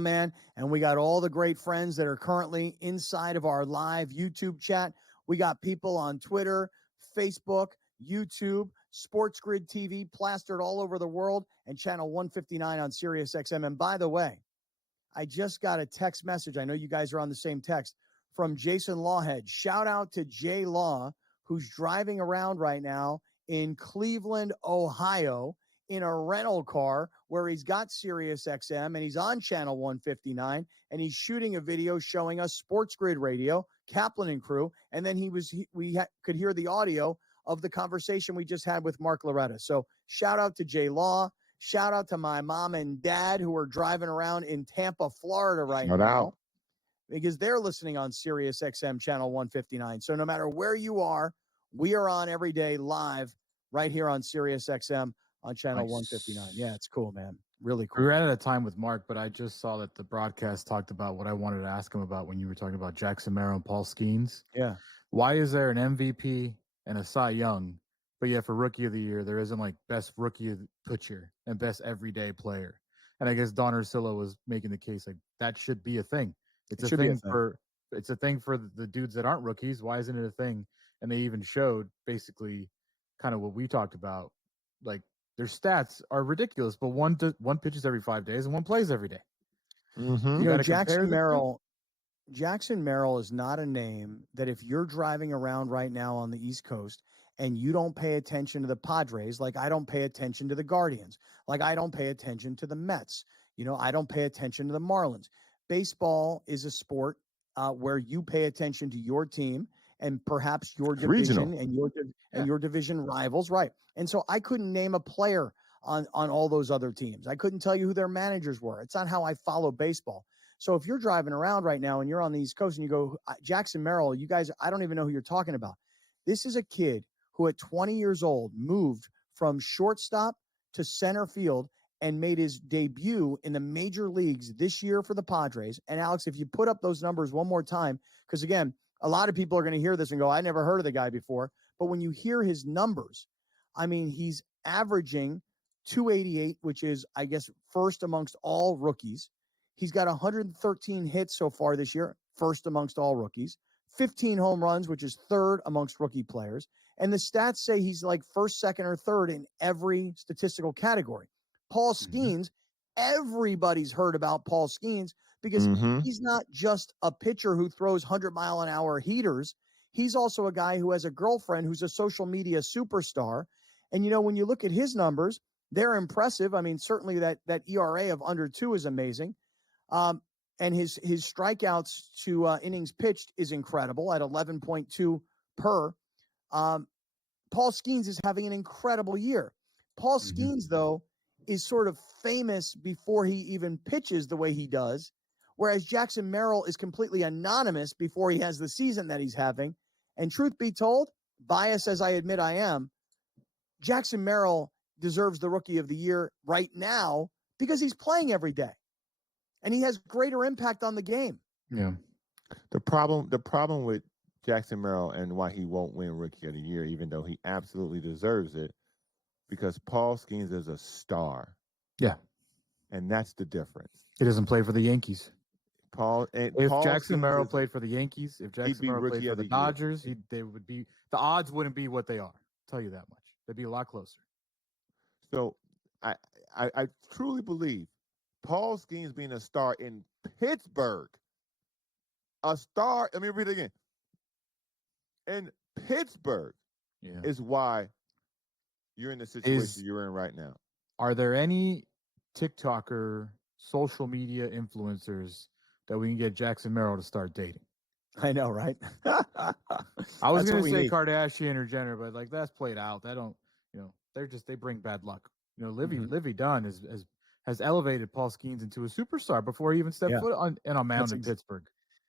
man. And we got all the great friends that are currently inside of our live YouTube chat. We got people on Twitter, Facebook, YouTube, SportsGrid TV, plastered all over the world, and channel 159 on SiriusXM. And by the way, I just got a text message. I know you guys are on the same text from Jason Lawhead. Shout out to Jay Law, who's driving around right now in Cleveland, Ohio, in a rental car where he's got SiriusXM and he's on channel 159 and he's shooting a video showing us SportsGrid Radio, Kaplan and crew. And then we could hear the audio of the conversation we just had with Mark Loretta. So shout out to Jay Law. Shout out to my mom and dad who are driving around in Tampa, Florida right now, because they're listening on SiriusXM channel 159. So no matter where you are, we are on every day live right here on SiriusXM on channel 159. Yeah, it's cool, man. Really cool. We ran out of time with Mark, but I just saw that the broadcast talked about what I wanted to ask him about when you were talking about Jackson Merrill and Paul Skeens. Yeah. Why is there an MVP and a Cy Young, but yet for Rookie of the Year, there isn't like best rookie pitcher and best everyday player? And I guess Don Ursillo was making the case like that should be a thing. It's a thing for the dudes that aren't rookies. Why isn't it a thing? And they even showed basically kind of what we talked about, like their stats are ridiculous, but one pitches every 5 days and one plays every day. Mm-hmm. You know, Jackson Merrill is not a name that if you're driving around right now on the East Coast and you don't pay attention to the Padres, like I don't pay attention to the Guardians, like I don't pay attention to the Mets, I don't pay attention to the Marlins. Baseball is a sport where you pay attention to your team and perhaps your division and your division rivals, right? And so I couldn't name a player on all those other teams. I couldn't tell you who their managers were. It's not how I follow baseball. So if you're driving around right now and you're on the East Coast and you go, Jackson Merrill, you guys, I don't even know who you're talking about. This is a kid who at 20 years old moved from shortstop to center field and made his debut in the major leagues this year for the Padres. And Alex, if you put up those numbers one more time, because again, a lot of people are going to hear this and go, I never heard of the guy before. But when you hear his numbers, I mean, he's averaging 288, which is, I guess, first amongst all rookies. He's got 113 hits so far this year, first amongst all rookies, 15 home runs, which is third amongst rookie players. And the stats say he's like first, second, or third in every statistical category. Paul Skeens, everybody's heard about Paul Skeens because he's not just a pitcher who throws 100-mile-an-hour heaters. He's also a guy who has a girlfriend who's a social media superstar. And, when you look at his numbers, they're impressive. I mean, certainly that ERA of under 2 is amazing. And his strikeouts to innings pitched is incredible at 11.2 per. Paul Skeens is having an incredible year. Paul Skeens, though, is sort of famous before he even pitches the way he does, whereas Jackson Merrill is completely anonymous before he has the season that he's having. And truth be told, biased as I admit I am, Jackson Merrill deserves the Rookie of the Year right now because he's playing every day. And he has greater impact on the game. Yeah. The problem with Jackson Merrill and why he won't win Rookie of the Year, even though he absolutely deserves it, because Paul Skeens is a star. Yeah. And that's the difference. He doesn't play for the Yankees. If Jackson Merrill played for the Yankees, if Jackson Merrill played for the Dodgers, the odds wouldn't be what they are. I'll tell you that much. They'd be a lot closer. So I truly believe Paul Skeens being a star in Pittsburgh, let me read it again. In Pittsburgh is why you're in the situation you're in right now. Are there any TikToker, social media influencers that we can get Jackson Merrill to start dating? I know, right? I was going to say Kardashian or Jenner, but like that's played out. They don't, they bring bad luck. Livy Dunn has elevated Paul Skeens into a superstar before he even stepped foot on a mound in Pittsburgh.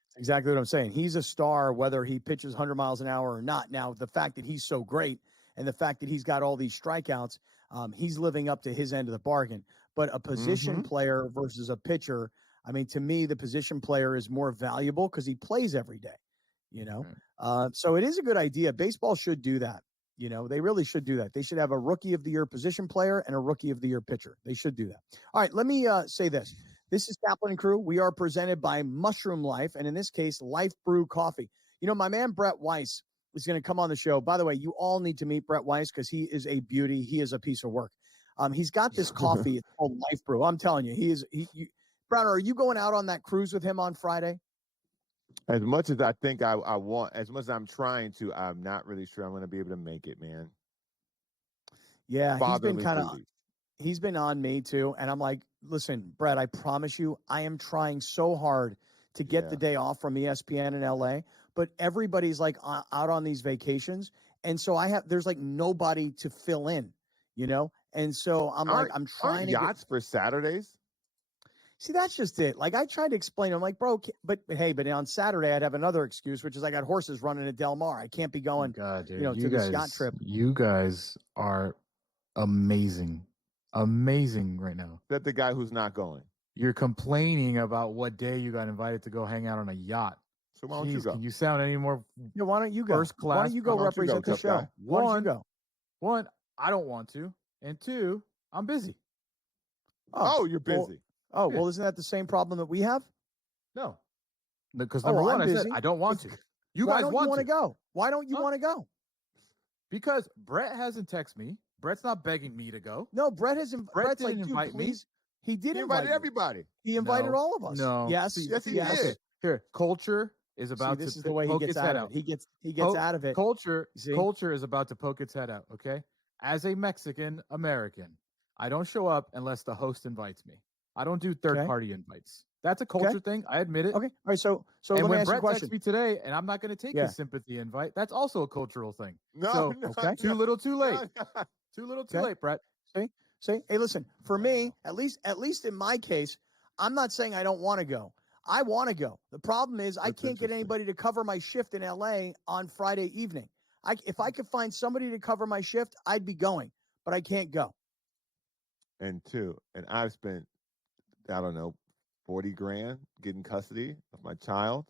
That's exactly what I'm saying. He's a star whether he pitches 100 miles an hour or not. Now, the fact that he's so great and the fact that he's got all these strikeouts, he's living up to his end of the bargain. But a position player versus a pitcher, I mean, to me, the position player is more valuable because he plays every day, So it is a good idea. Baseball should do that. They really should do that. They should have a Rookie of the Year position player and a Rookie of the Year pitcher. They should do that. All right, let me say this. This is Kaplan and Crew. We are presented by Mushroom Life, and in this case, Life Brew Coffee. You know, my man Brett Weiss is going to come on the show. By the way, you all need to meet Brett Weiss because he is a beauty. He is a piece of work. He's got this coffee. It's called Life Brew. I'm telling you, Browner, are you going out on that cruise with him on Friday? As much as I think I want, as much as I'm trying to, I'm not really sure I'm going to be able to make it, man. Yeah, Fatherly he's been on me too. And I'm like, listen, Brett, I promise you, I am trying so hard to get the day off from ESPN in LA, but everybody's like out on these vacations. And so there's like nobody to fill in, you know? And so I'm trying to yachts for Saturdays. See, that's just it. Like I tried to explain, I'm like, bro, but on Saturday I'd have another excuse, which is I got horses running at Del Mar. I can't be going, God, dude, to this yacht trip. You guys are amazing right now. That the guy who's not going. You're complaining about what day you got invited to go hang out on a yacht. So why don't you go? Can you sound any more why don't you go? First class? Why don't you go represent the show? Why don't you go? One, I don't want to. And two, I'm busy. Oh, you're busy. Well, isn't that the same problem that we have? No. Because number one, I said I don't want to. You guys want to go? Why don't you want to go? Because Brett hasn't texted me. Brett's not begging me to go. No, Brett hasn't. Brett's like, invite me. He did invite everybody. He invited all of us. No. Yes, he did. Here, culture is about this to is the way he gets out of it. He gets out of it. Culture is about to poke its head out, okay? As a Mexican American, I don't show up unless the host invites me. I don't do third-party invites. That's a culture thing. I admit it. Okay. All right. So and let me when ask you a Brett question. texts me today, and I'm not going to take his sympathy invite, that's also a cultural thing. Too little, too late. Too little, too late, Brett. See. Hey, listen. For me, at least in my case, I'm not saying I don't want to go. I want to go. The problem is I can't get anybody to cover my shift in LA on Friday evening. If I could find somebody to cover my shift, I'd be going, but I can't go. And I've spent, I don't know, 40 grand getting custody of my child.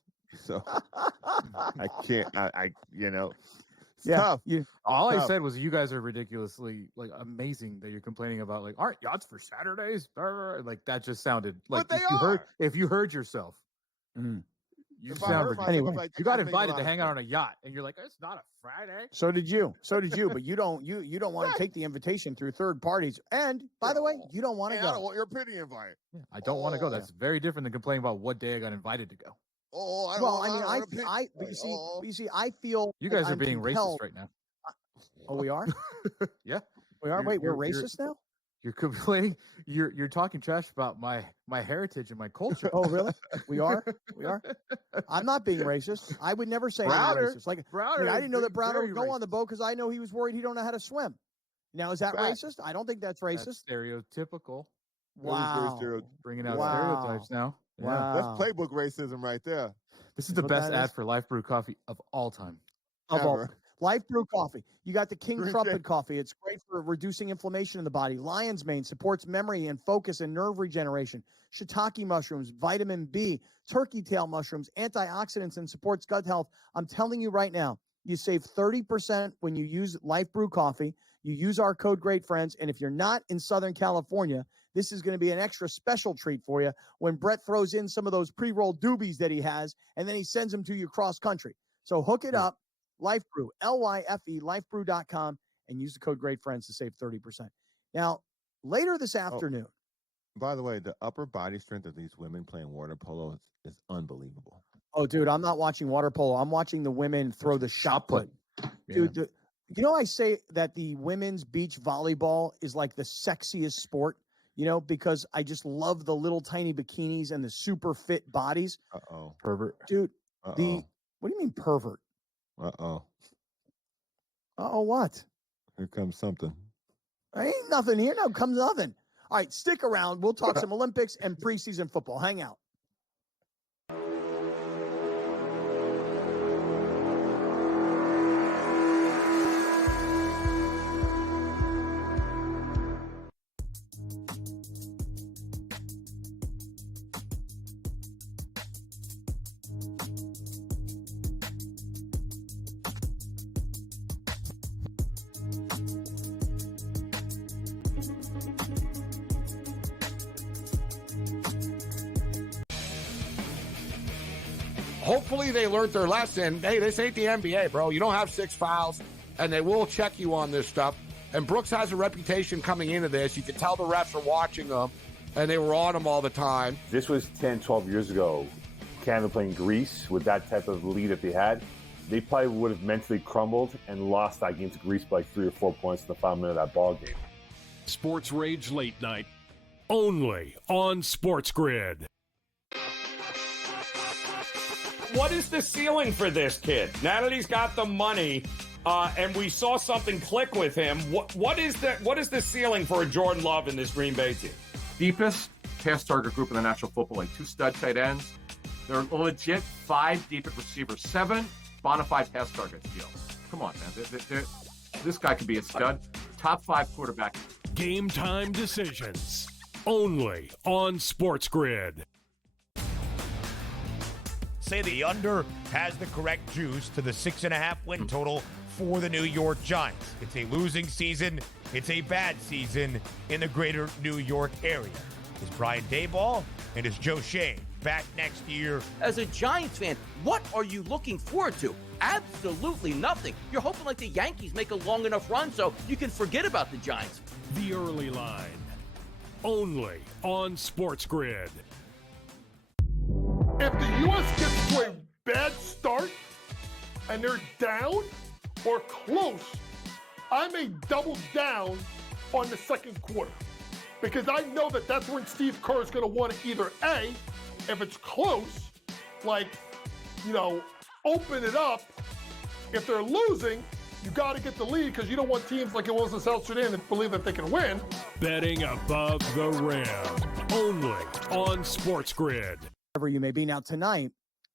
So I can't, it's tough. All I said was you guys are ridiculously amazing that you're complaining about aren't yachts for Saturdays? Like that just sounded like if you heard yourself. You sound anyway. You got invited to hang out on a yacht, and you're like, it's not a Friday. So did you, but you don't want to take the invitation through third parties. And by the way, you don't want to go. I don't want your pity invite. Yeah, I don't want to go. That's very different than complaining about what day I got invited to go. You see, I feel you guys are being racist right now. Oh, we are. Yeah, we are. Wait, we're racist now. You're complaining. You're talking trash about my heritage and my culture. Oh, really? We are. I'm not being racist. I would never say I'm racist. Browner, I didn't know that Browner would go on the boat because I know he was worried he don't know how to swim. Now, is that racist? I don't think that's racist. That's stereotypical. Wow. Bringing out stereotypes now. Wow. That's playbook racism right there. This is the best ad for Life Brew Coffee of all time. Life Brew Coffee. You got the King Trumpet coffee. It's great for reducing inflammation in the body. Lion's Mane supports memory and focus and nerve regeneration. Shiitake mushrooms, vitamin B, turkey tail mushrooms, antioxidants, and supports gut health. I'm telling you right now, you save 30% when you use Life Brew Coffee. You use our code Great Friends, and if you're not in Southern California, this is going to be an extra special treat for you when Brett throws in some of those pre-rolled doobies that he has, and then he sends them to you cross country. So hook it up. Life Brew, LYFE, lifebrew.com, and use the code Great Friends to save 30%. Now, later this afternoon. By the way, the upper body strength of these women playing water polo is unbelievable. Oh, dude, I'm not watching water polo. I'm watching the women throw the shot put. Yeah. Dude, I say that the women's beach volleyball is like the sexiest sport, because I just love the little tiny bikinis and the super fit bodies. Uh-oh. Pervert. Dude, what do you mean pervert? Uh-oh. Uh-oh, what? Here comes something. Ain't nothing here. No, comes nothing. All right, stick around. We'll talk some Olympics and preseason football. Hang out. hopefully they learned their lesson. Hey, this ain't the NBA, bro. You don't have 6 fouls, and they will check you on this stuff. And Brooks has a reputation coming into this. You can tell the refs are watching him, and they were on him all the time. This was 10, 12 years ago. Canada playing Greece with that type of lead that they had. They probably would have mentally crumbled and lost that game to Greece by 3 or 4 points in the final minute of that ball game. Sports Rage Late Night, only on SportsGrid. What is the ceiling for this kid? Now that he's got the money, and we saw something click with him, what is the ceiling for a Jordan Love in this Green Bay team? Deepest pass target group in the National Football League. 2 stud tight ends. They're legit 5 deep at receiver, 7 bona fide pass target deals. Come on, man. This guy could be a stud. Top 5 quarterback. Game time decisions, only on SportsGrid. Say the under has the correct juice to the 6.5 win total for the New York Giants. It's a losing season. It's a bad season in the greater New York area. Is Brian Daboll and is Joe Shane back next year? As a Giants fan, what are you looking forward to? Absolutely nothing. You're hoping like the Yankees make a long enough run so you can forget about the Giants. The early line, only on SportsGrid. If the U.S. gets to a bad start and they're down or close, I may double down on the second quarter because I know that that's when Steve Kerr is going to want to either A, if it's close, like, open it up. If they're losing, you got to get the lead because you don't want teams like it was in South Sudan that believe that they can win. Betting above the rim, only on SportsGrid. Wherever you may be. Now tonight,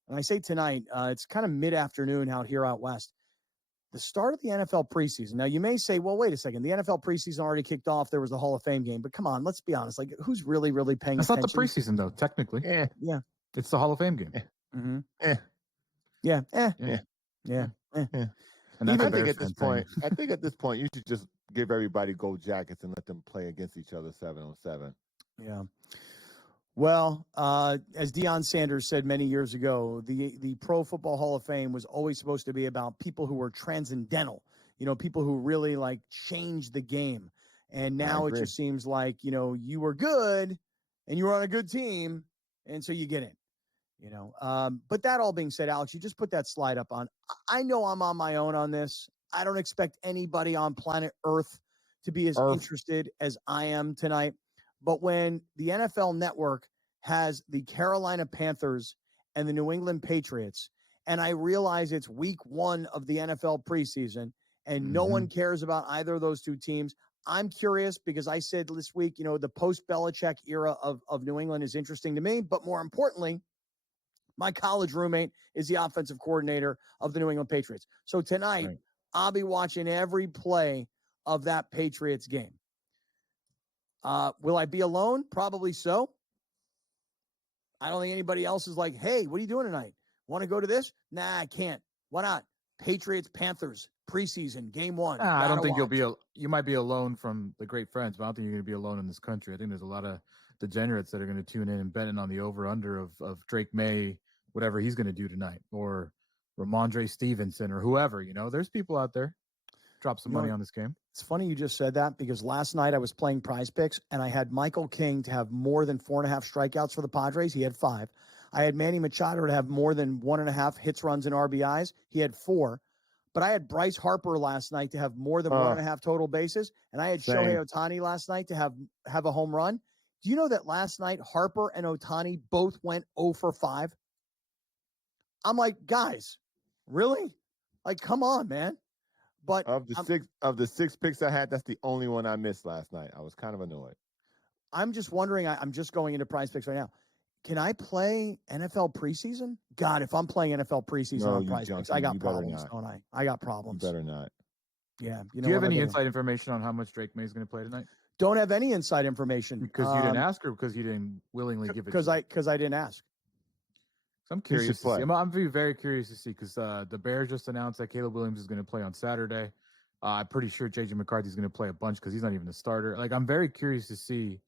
and I say tonight, it's kind of mid-afternoon out here out west. The start of the NFL preseason. Now, you may say, well, wait a second. The NFL preseason already kicked off. There was the Hall of Fame game. But come on, let's be honest. Like, who's really paying That's attention? not the preseason, though, technically. Yeah. It's the Hall of Fame game. Mm-hmm. Yeah. And that's I think at this point, you should just give everybody gold jackets and let them play against each other 7-on-7. Yeah. Well, as Deion Sanders said many years ago, the Pro Football Hall of Fame was always supposed to be about people who were transcendental, people who really changed the game. And now it just seems like, you were good and you were on a good team. And so you get in, but that all being said, Alex, you just put that slide up on. I know I'm on my own on this. I don't expect anybody on planet Earth to be as interested as I am tonight. But when the NFL Network has the Carolina Panthers and the New England Patriots, and I realize it's week 1 of the NFL preseason, and no one cares about either of those two teams, I'm curious because I said this week, the post-Belichick era of New England is interesting to me. But more importantly, my college roommate is the offensive coordinator of the New England Patriots. So tonight, I'll be watching every play of that Patriots game. Will I be alone? Probably so. I don't think anybody else is like, hey, what are you doing tonight? Want to go to this? Nah, I can't. Why not? Patriots, Panthers, preseason, game 1. I don't think you might be alone from the great friends, but I don't think you're going to be alone in this country. I think there's a lot of degenerates that are going to tune in and betting on the over-under of Drake May, whatever he's going to do tonight, or Ramondre Stevenson or whoever, there's people out there. Drop some money on this game. It's funny you just said that because last night I was playing Prize Picks and I had Michael King to have more than 4.5 strikeouts for the Padres. He had 5. I had Manny Machado to have more than 1.5 hits, runs, and RBIs. He had 4. But I had Bryce Harper last night to have more than 1.5 total bases. And I had Shohei Ohtani last night to have a home run. Do you know that last night Harper and Ohtani both went 0 for 5? I'm like, guys, really? Like, come on, man. But of the six picks I had, that's the only one I missed last night. I was kind of annoyed. I'm just wondering, I'm just going into Prize Picks right now. Can I play NFL preseason? God, if I'm playing NFL preseason on Prize Picks, I got problems, don't I? I got problems. You better not. Yeah. Do you have any inside information on how much Drake May is going to play tonight? Don't have any inside information. Because you didn't ask, or because you didn't willingly give it to you? Because I didn't ask. I'm curious to see. I'm very curious to see because the Bears just announced that Caleb Williams is going to play on Saturday. I'm pretty sure J.J. McCarthy is going to play a bunch because he's not even a starter. Like, I'm very curious to see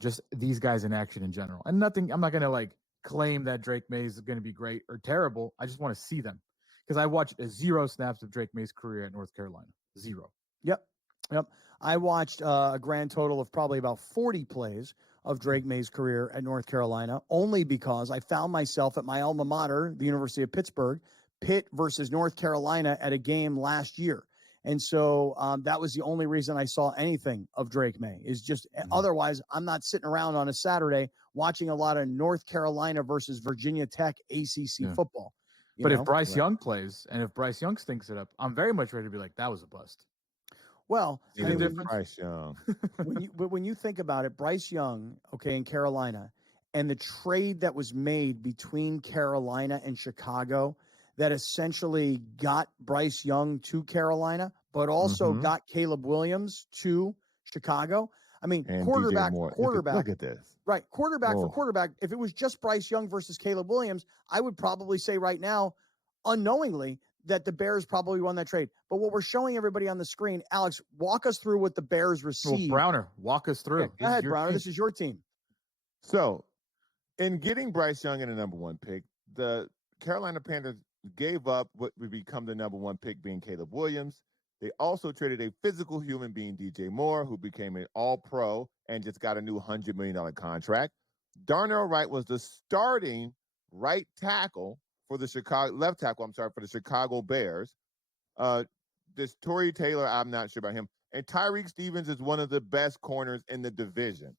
just these guys in action in general. And nothing, I'm not going to claim that Drake May is going to be great or terrible. I just want to see them because I watched 0 snaps of Drake May's career at North Carolina. 0. Yep. I watched a grand total of probably about 40 plays of Drake May's career at North Carolina, only because I found myself at my alma mater, the University of Pittsburgh, Pitt versus North Carolina at a game last year. And so that was the only reason I saw anything of Drake May is just otherwise I'm not sitting around on a Saturday watching a lot of North Carolina versus Virginia Tech ACC football. But if Bryce Young plays and if Bryce Young stinks it up, I'm very much ready to be like, that was a bust. Well, I mean, Bryce Young. when you think about it, Bryce Young, okay, in Carolina, and the trade that was made between Carolina and Chicago that essentially got Bryce Young to Carolina, but also got Caleb Williams to Chicago. I mean, and quarterback. Look at this. Right, quarterback for quarterback. If it was just Bryce Young versus Caleb Williams, I would probably say right now, unknowingly, that the Bears probably won that trade. But what we're showing everybody on the screen, Alex, walk us through what the Bears received. Well, Browner, walk us through. Okay, go ahead, Browner. This is your team. So, in getting Bryce Young in the number 1 pick, the Carolina Panthers gave up what would become the number 1 pick, being Caleb Williams. They also traded a physical human being, DJ Moore, who became an all-pro and just got a new $100 million contract. Darnell Wright was the starting right tackle for the left tackle, for the Chicago Bears. This Torrey Taylor, I'm not sure about him. And Tyreek Stevens is one of the best corners in the division.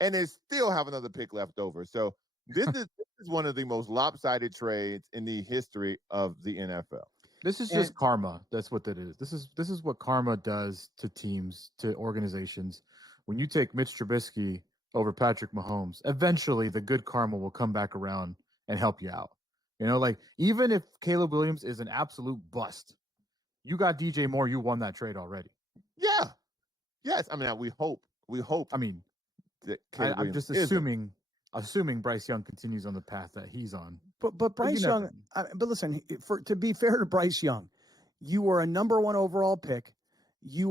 And they still have another pick left over. So this is one of the most lopsided trades in the history of the NFL. This is just karma. That's what that is. This is what karma does to teams, to organizations. When you take Mitch Trubisky over Patrick Mahomes, eventually the good karma will come back around and help you out. You know, like even if Caleb Williams is an absolute bust, you got DJ Moore, you won that trade already. Yeah. Yes. I mean, we hope. I mean, I'm just assuming Bryce Young continues on the path that he's on. But Bryce Young, but listen, to be fair to Bryce Young, you were a number 1 overall pick. You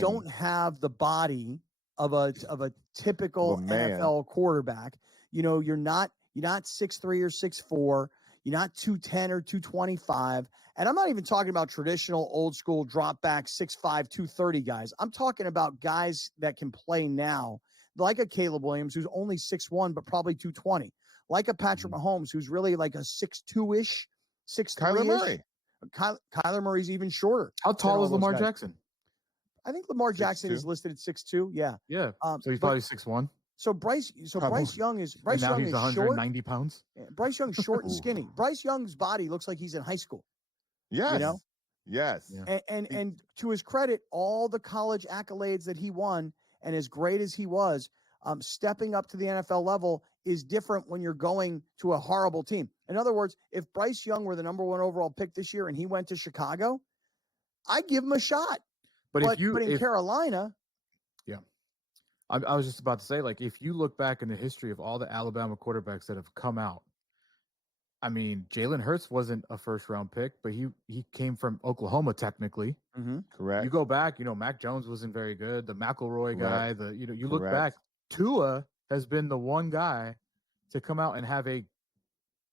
don't have the body of a typical NFL quarterback. You know, you're not 6'3" or 6'4". You're not 210 or 225. And I'm not even talking about traditional old school drop back 6'5", 230 guys. I'm talking about guys that can play now, like a Caleb Williams, who's only 6'1", but probably 220. Like a Patrick Mahomes, who's really like a 6'2"-ish, 6'3"-ish. Kyler Murray. Kyler Murray's even shorter. How tall is Lamar Jackson? I think Lamar Jackson is listed at 6'2". Yeah. Yeah. So he's probably 6'1". So Bryce Young is he's 190 pounds. Bryce Young's short and skinny. Bryce Young's body looks like he's in high school. Yes. You know? Yes. Yeah. And to his credit, all the college accolades that he won, and as great as he was, stepping up to the NFL level is different when you're going to a horrible team. In other words, if Bryce Young were the number 1 overall pick this year and he went to Chicago, I'd give him a shot. But in Carolina. Yeah. I was just about to say, like, if you look back in the history of all the Alabama quarterbacks that have come out, I mean, Jalen Hurts wasn't a first-round pick, but he came from Oklahoma technically. Mm-hmm. Correct. You go back, Mac Jones wasn't very good. The McElroy guy, you look back, Tua has been the one guy to come out and have a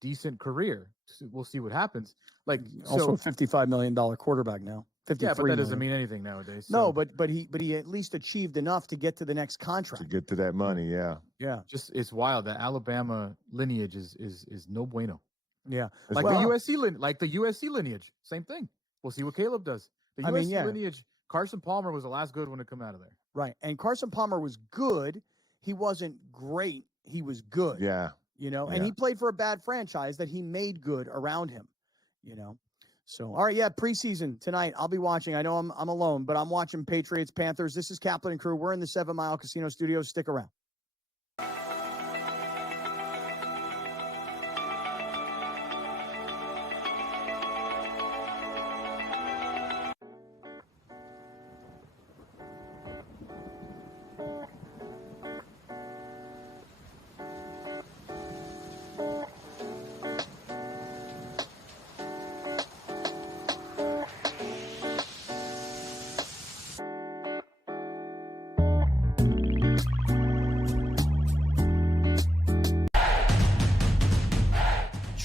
decent career. We'll see what happens. Like, also a $55 million quarterback now. Yeah, but that doesn't mean anything nowadays. So. No, but he at least achieved enough to get to the next contract. To get to that money, yeah. Yeah. Just it's wild. The Alabama lineage is no bueno. Yeah. Like the USC lineage. Same thing. We'll see what Caleb does. The USC lineage, Carson Palmer was the last good one to come out of there. Right. And Carson Palmer was good. He wasn't great. He was good. Yeah. And he played for a bad franchise that he made good around him, So, all right, preseason tonight. I'll be watching. I know I'm alone, but I'm watching Patriots, Panthers. This is Kaplan and crew. We're in the 7 Mile Casino Studios. Stick around.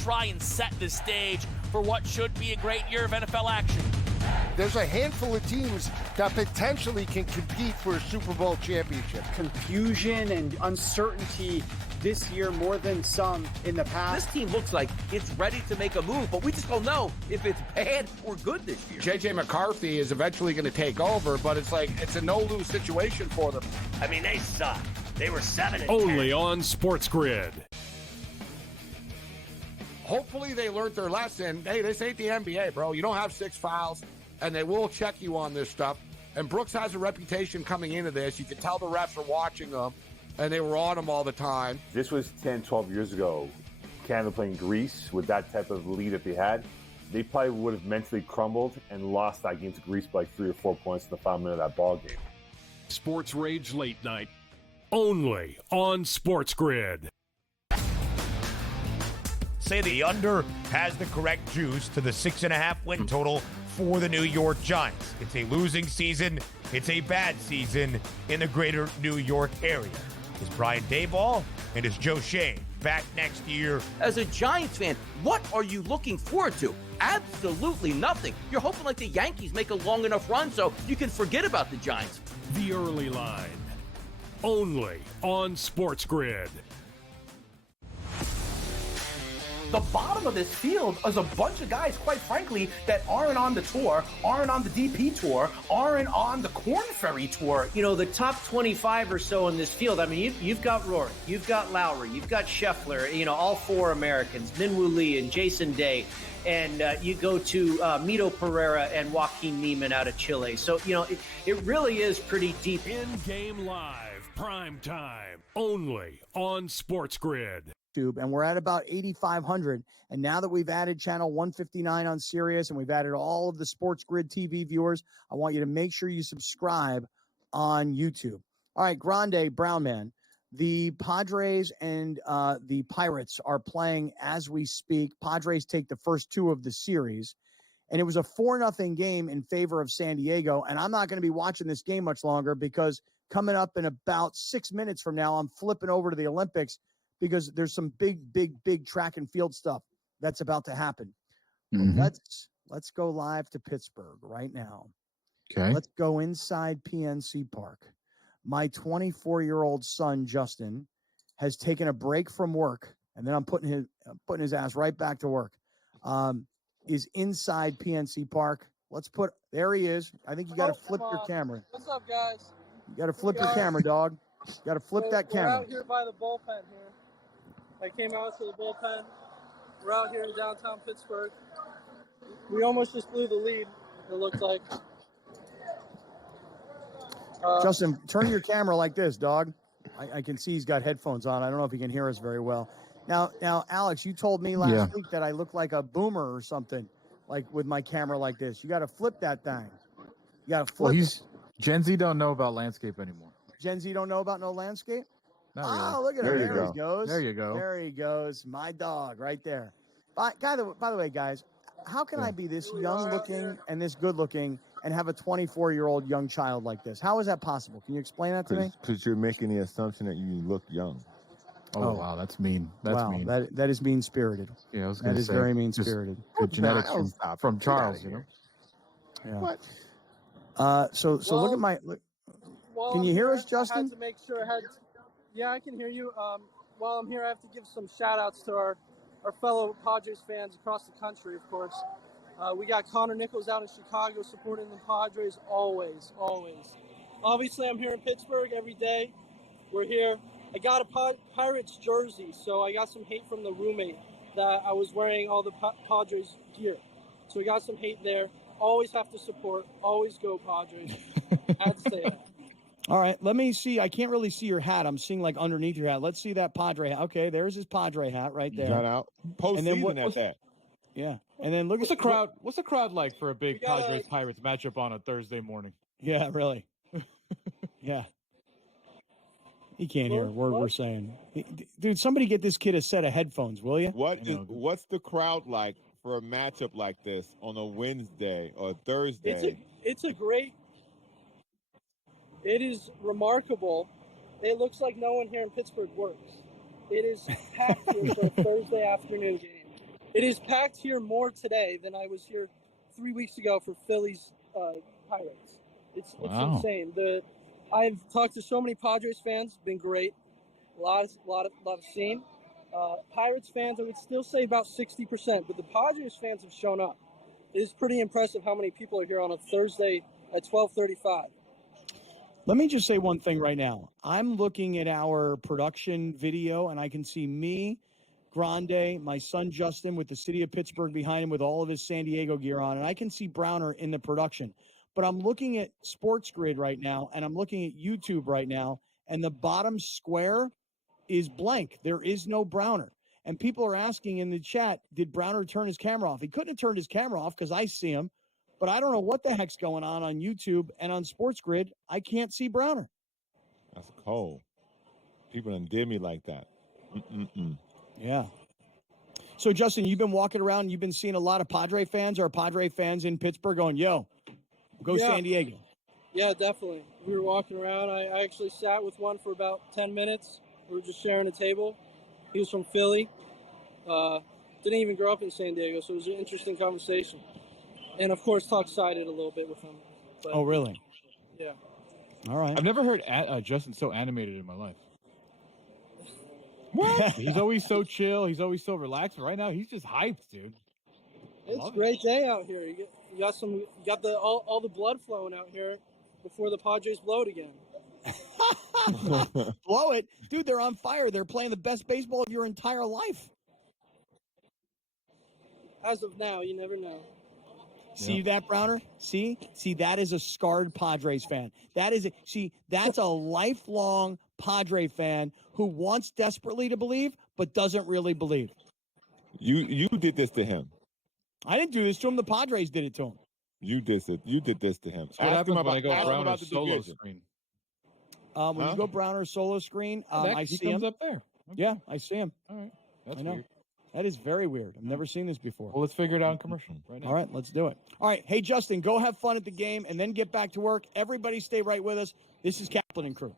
try and set the stage for what should be a great year of NFL action. There's a handful of teams that potentially can compete for a Super Bowl championship. Confusion and uncertainty this year more than some in the past. This team looks like it's ready to make a move, but we just don't know if it's bad or good this year. J.J. McCarthy is eventually going to take over, but it's like it's a no-lose situation for them. I mean, they suck. They were 7-10. Only on SportsGrid. Hopefully they learned their lesson. Hey, this ain't the NBA, bro. You don't have 6 fouls, and they will check you on this stuff. And Brooks has a reputation coming into this. You can tell the refs are watching them, and they were on him all the time. This was 10, 12 years ago. Canada playing Greece with that type of lead that they had. They probably would have mentally crumbled and lost that game to Greece by 3 or 4 points in the final minute of that ball game. Sports Rage Late Night. Only on SportsGrid. Say the under has the correct juice to the 6.5 win total for the New York Giants. It's a losing season. It's a bad season in the greater New York area. Is Brian Daboll and is Joe Shane back next year? As a Giants fan, what are you looking forward to? Absolutely nothing. You're hoping like the Yankees make a long enough run so you can forget about the Giants. The Early Line. Only on SportsGrid. The bottom of this field is a bunch of guys, quite frankly, that aren't on the tour, aren't on the DP tour, aren't on the Corn Ferry tour. You know, the top 25 or so in this field, I mean, you've got Rory, you've got Lowry, you've got Scheffler, you know, all 4 Americans, Minwoo Lee and Jason Day. And you go to Mito Pereira and Joaquin Neiman out of Chile. So, you know, it really is pretty deep. In-game live, prime time, only on SportsGrid. And we're at about 8,500. And now that we've added channel 159 on Sirius and we've added all of the SportsGrid TV viewers, I want you to make sure you subscribe on YouTube. All right, Grande Brown Man. The Padres and the Pirates are playing as we speak. Padres take the first 2 of the series. And it was a 4-0 game in favor of San Diego. And I'm not going to be watching this game much longer because coming up in about 6 minutes from now, I'm flipping over to the Olympics because there's some big track and field stuff that's about to happen. Mm-hmm. Let's go live to Pittsburgh right now. Okay. Let's go inside PNC Park. My 24-year-old son, Justin, has taken a break from work, and then I'm putting his ass right back to work, is inside PNC Park. There he is. I think you got to flip your camera. What's up, guys? You got to flip your camera, dog. You got to flip that camera. We're out here by the bullpen here. I came out to the bullpen. We're out here in downtown Pittsburgh. We almost just blew the lead, it looked like. Justin, turn your camera like this, dog. I can see he's got headphones on. I don't know if he can hear us very well. Now, Alex, you told me last week that I look like a boomer or something, like with my camera like this. You got to flip that thing. You got to flip. Well, Gen Z don't know about landscape anymore. Gen Z don't know about no landscape? Not really. Oh, look at him. There he goes. There you go. There he goes. My dog right there. By the way, guys, how can I be this young looking and this good looking and have a 24-year-old young child like this? How is that possible? Can you explain that to me? Because you're making the assumption that you look young. Oh, wow, that's mean. That's mean. That is mean-spirited. Yeah, I was going to say. That is very mean-spirited. Good genetics from Charles, you know? Yeah. What? So look at my... Can you hear us, Justin? I had to make sure Yeah, I can hear you. While I'm here, I have to give some shout-outs to our fellow Padres fans across the country, of course. We got Connor Nichols out in Chicago supporting the Padres always. Obviously, I'm here in Pittsburgh every day. We're here. I got a Pirates jersey, so I got some hate from the roommate that I was wearing all the Padres gear. So we got some hate there. Always have to support. Always go Padres. I had to say that. All right, let me see. I can't really see your hat. I'm seeing like underneath your hat. Let's see that Padre hat. Okay, there's his Padre hat right there. Shout out. Postseason at that. Yeah, and then look What's the crowd like for a big Padres Pirates matchup on a Thursday morning? Yeah, really. Yeah. He can't hear a word we're saying. Dude, somebody get this kid a set of headphones, will you? What's the crowd like for a matchup like this on a Wednesday or Thursday? It is remarkable. It looks like no one here in Pittsburgh works. It is packed here for a Thursday afternoon game. It is packed here more today than I was here 3 weeks ago for Phillies Pirates. It's insane. I've talked to so many Padres fans, been great. A lot of seen. Pirates fans, I would still say about 60%, but the Padres fans have shown up. It is pretty impressive how many people are here on a Thursday at 12:35. Let me just say one thing right now. I'm looking at our production video, and I can see me, Grande, my son Justin, with the city of Pittsburgh behind him with all of his San Diego gear on, and I can see Browner in the production. But I'm looking at SportsGrid right now, and I'm looking at YouTube right now, and the bottom square is blank. There is no Browner. And people are asking in the chat, did Browner turn his camera off? He couldn't have turned his camera off because I see him. But I don't know what the heck's going on YouTube and on SportsGrid. I can't see Browner. That's cold. People done did me like that. Yeah. So, Justin, you've been walking around and you've been seeing a lot of Padre fans or Padre fans in Pittsburgh going, yo, go San Diego. Yeah, definitely. We were walking around. I actually sat with one for about 10 minutes. We were just sharing a table. He was from Philly. Didn't even grow up in San Diego, so it was an interesting conversation. And, of course, talked sided a little bit with him. But, oh, really? Yeah. All right. I've never heard Justin so animated in my life. What? He's always so chill. He's always so relaxed. But right now, he's just hyped, dude. It's a great day out here. You got all the blood flowing out here before the Padres blow it again. Blow it? Dude, they're on fire. They're playing the best baseball of your entire life. As of now, you never know. See that, Browner? See, that is a scarred Padres fan. That's a lifelong Padre fan who wants desperately to believe, but doesn't really believe. You did this to him. I didn't do this to him. The Padres did it to him. You did this to him. What happens when I go Browner solo screen? When you go Browner solo screen, I see him up there. Okay. Yeah, I see him. All right. That's I know. weird. That is very weird. I've never seen this before. Well, let's figure it out in commercial right now. All right, let's do it. All right. Hey, Justin, go have fun at the game and then get back to work. Everybody stay right with us. This is Kaplan and crew.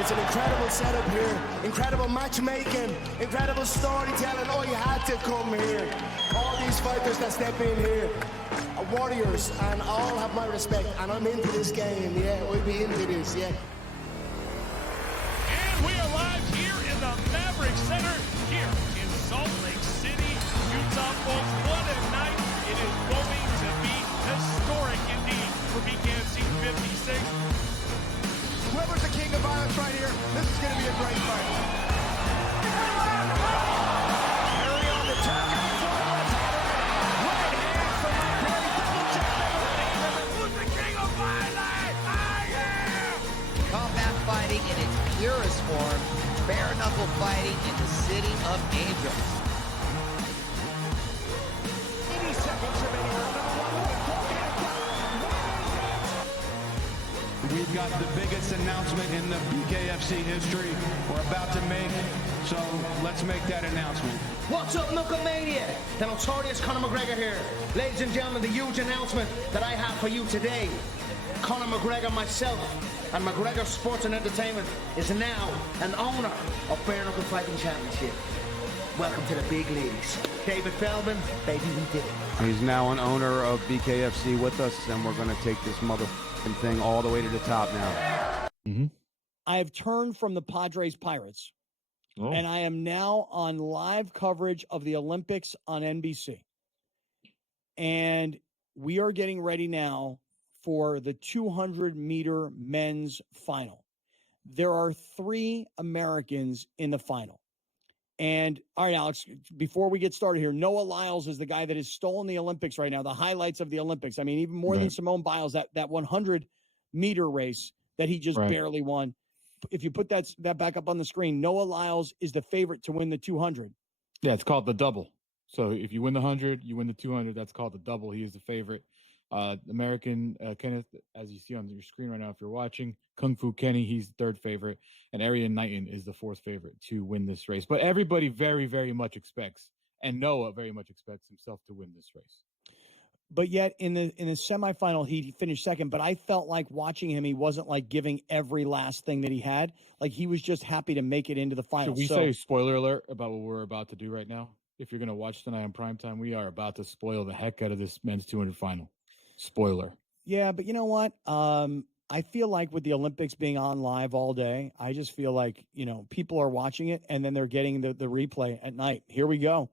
It's an incredible setup here, incredible matchmaking, incredible storytelling. Oh, you had to come here. All these fighters that step in here are warriors, and all have my respect. And I'm into this game, yeah. We'll be into this, yeah. And we are live here in the Maverick Center, here in Salt Lake City, Utah. Folks, what a night. It is going to be historic indeed for BKFC 56. Whoever's the king of violence right here, this is going to be a great fight. Harry on the top. Right hand from my very double champion. Who's the king of violence? I am! Combat fighting in its purest form, bare knuckle fighting in the city of angels. 80 seconds remaining. We've got the biggest announcement in the BKFC history we're about to make, so let's make that announcement. What's up, Knucklemania? The notorious Conor McGregor here. Ladies and gentlemen, the huge announcement that I have for you today. Conor McGregor, myself, and McGregor Sports and Entertainment is now an owner of Bare Knuckle Fighting Championship. Welcome to the big leagues. David Feldman, baby, we did it. He's now an owner of BKFC with us, and we're going to take this motherfucking thing all the way to the top now. I have turned from the Padres Pirates, and I am now on live coverage of the Olympics on NBC. And we are getting ready now for the 200-meter men's final. There are 3 Americans in the final. And, all right, Alex, before we get started here, Noah Lyles is the guy that has stolen the Olympics right now, the highlights of the Olympics. I mean, even more than Simone Biles, that 100-meter race that he just barely won. If you put that back up on the screen, Noah Lyles is the favorite to win the 200. Yeah, it's called the double. So if you win the 100, you win the 200. That's called the double. He is the favorite. American Kenneth, as you see on your screen right now, if you're watching, Kung Fu Kenny, he's the 3rd favorite, and Arian Knighton is the 4th favorite to win this race. But everybody very, very much expects, and Noah very much expects himself to win this race. But yet in the semifinal, he finished 2nd. But I felt like watching him, he wasn't like giving every last thing that he had. Like he was just happy to make it into the final. Should we say spoiler alert about what we're about to do right now? If you're going to watch tonight on primetime, we are about to spoil the heck out of this men's 200 final. Spoiler. Yeah, but you know what? I feel like with the Olympics being on live all day, I just feel like, people are watching it and then they're getting the replay at night. Here we go.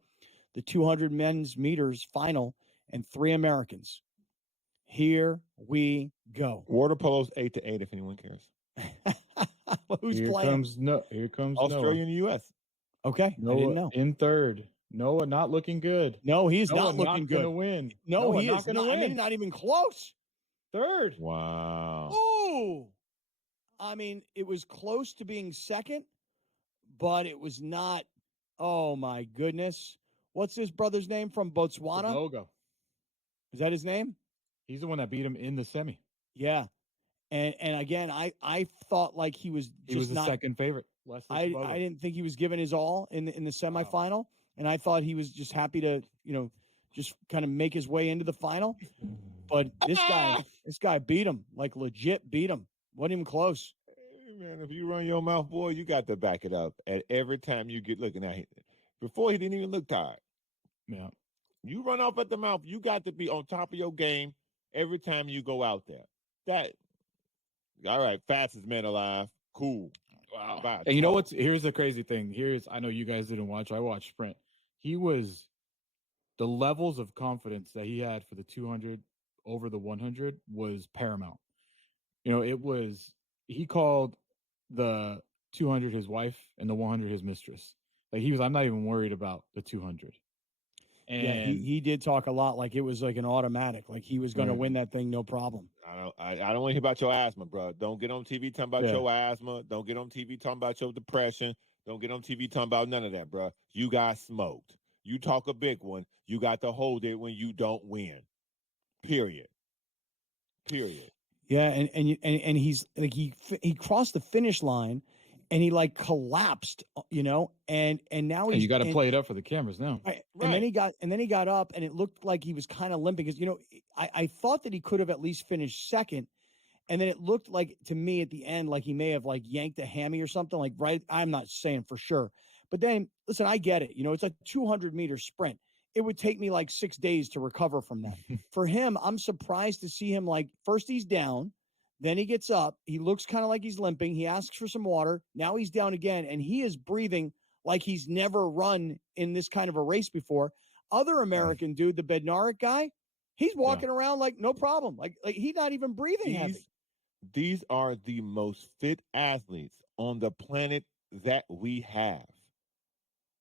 The 200 men's meters final and 3 Americans. Here we go. Water polo's 8-8 if anyone cares. Who's here playing? Here comes Australia and the U.S. Okay, Noah I didn't know. In 3rd. Noah not looking good. No, he's Noah not looking good. Going to win. No, Noah he not is going to not. win. I mean, not even close. 3rd. Wow. Oh, I mean, it was close to being 2nd, but it was not. Oh my goodness. What's his brother's name from Botswana? Logo. Is that his name? He's the one that beat him in the semi. Yeah. And again, I thought like he was just the 2nd favorite. I didn't think he was giving his all in the semifinal. Wow. And I thought he was just happy to, just kind of make his way into the final. But this guy beat him, like legit beat him. Wasn't even close. Hey, man, if you run your mouth, boy, you got to back it up. At every time you get looking at him. Before, he didn't even look tired. Yeah. You run off at the mouth, you got to be on top of your game every time you go out there. All right, fastest man alive. Cool. Wow. And you know what's, here's the crazy thing. I know you guys didn't watch. I watched Sprint. The levels of confidence that he had for the 200 over the 100 was paramount. He called the 200 his wife and the 100 his mistress. Like I'm not even worried about the 200. And yeah, he did talk a lot like it was like an automatic, like he was going to win that thing, no problem. I don't want to hear about your asthma, bro. Don't get on TV talking about your asthma. Don't get on TV talking about your depression. Don't get on TV talking about none of that, bro. You got smoked. You talk a big one. You got to hold it when you don't win. Period. Yeah, and he's like he crossed the finish line, and he like collapsed, and now you got to play it up for the cameras now. Right. And then he got up, and it looked like he was kind of limping because I thought that he could have at least finished 2nd, and then it looked like to me at the end like he may have like yanked a hammy or something like right. I'm not saying for sure, but then listen, I get it. It's a 200-meter sprint. It would take me like 6 days to recover from that. For him, I'm surprised to see him like first he's down. Then he gets up. He looks kind of like he's limping. He asks for some water. Now he's down again, and he is breathing like he's never run in this kind of a race before. Other American dude, the Bednarik guy, he's walking around like no problem. Like he's not even breathing heavy. These are the most fit athletes on the planet that we have.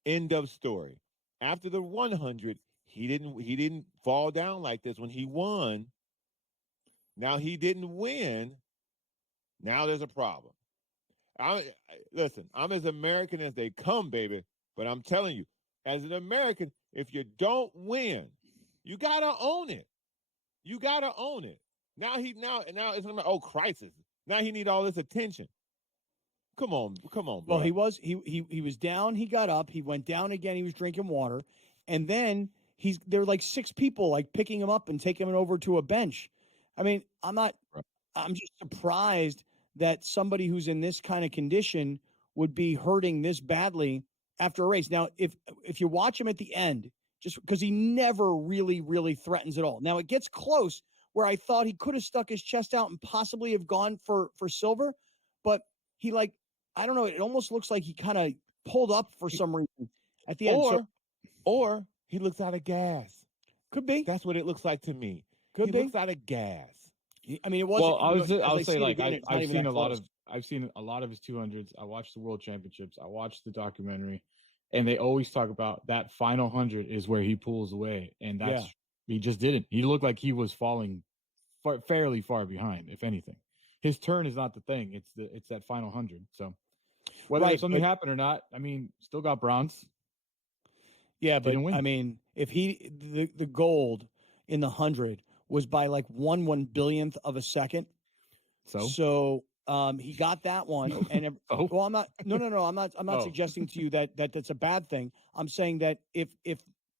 End of story. After the 100, he didn't fall down like this when he won. Now he didn't win. Now there's a problem. Listen, I'm as American as they come, baby. But I'm telling you, as an American, if you don't win, you gotta own it. You gotta own it. Now it's like, oh, crisis. Now he need all this attention. Come on, bro. Well, he was down. He got up. He went down again. He was drinking water, and then there were like 6 people like picking him up and taking him over to a bench. I mean, I'm just surprised that somebody who's in this kind of condition would be hurting this badly after a race. Now, if you watch him at the end, just because he never really, really threatens at all. Now, it gets close where I thought he could have stuck his chest out and possibly have gone for silver. But he I don't know. It almost looks like he kind of pulled up for some reason at the end. Or he looks out of gas. Could be. That's what it looks like to me. He looks out of gas. I mean, it wasn't. Well, I would say I've seen a lot of his 200s. I watched the World Championships. I watched the documentary, and they always talk about that final 100 is where he pulls away, and he just didn't. He looked like he was falling fairly far behind, if anything. His turn is not the thing. It's that final 100. So whether something happened or not, I mean, still got bronze. Yeah, but I mean, if the gold in the 100 was by like 1/1 billionth of a second, so he got that one. And well, I'm not. No. I'm not suggesting to you that that's a bad thing. I'm saying that if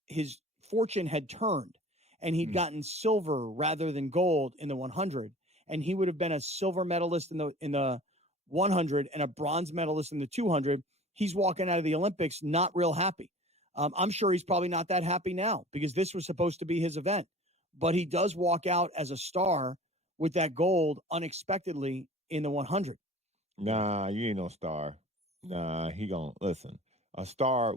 his fortune had turned and he'd gotten silver rather than gold in the 100, and he would have been a silver medalist in the 100 and a bronze medalist in the 200, he's walking out of the Olympics not real happy. I'm sure he's probably not that happy now because this was supposed to be his event. But he does walk out as a star with that gold unexpectedly in the 100. Nah, you ain't no star. Nah, he gonna listen. A star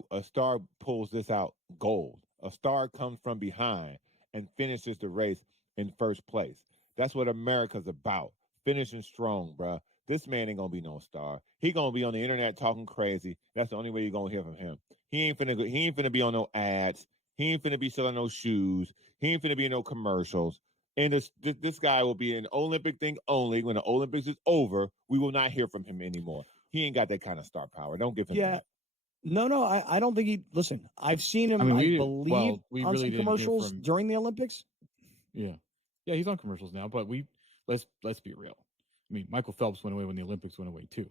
pulls this out gold. A star comes from behind and finishes the race in first place. That's what America's about. Finishing strong, bruh. This man ain't gonna be no star. He gonna be on the internet talking crazy. That's the only way you're gonna hear from him. He ain't finna be on no ads. He ain't finna be selling no shoes. He ain't finna be in no commercials. And this guy will be an Olympic thing only. When the Olympics is over, we will not hear from him anymore. He ain't got that kind of star power. Don't give him that. No, I don't think he. Listen, I've seen him. I believe on some commercials during the Olympics. Yeah, he's on commercials now. But let's be real. I mean, Michael Phelps went away when the Olympics went away too.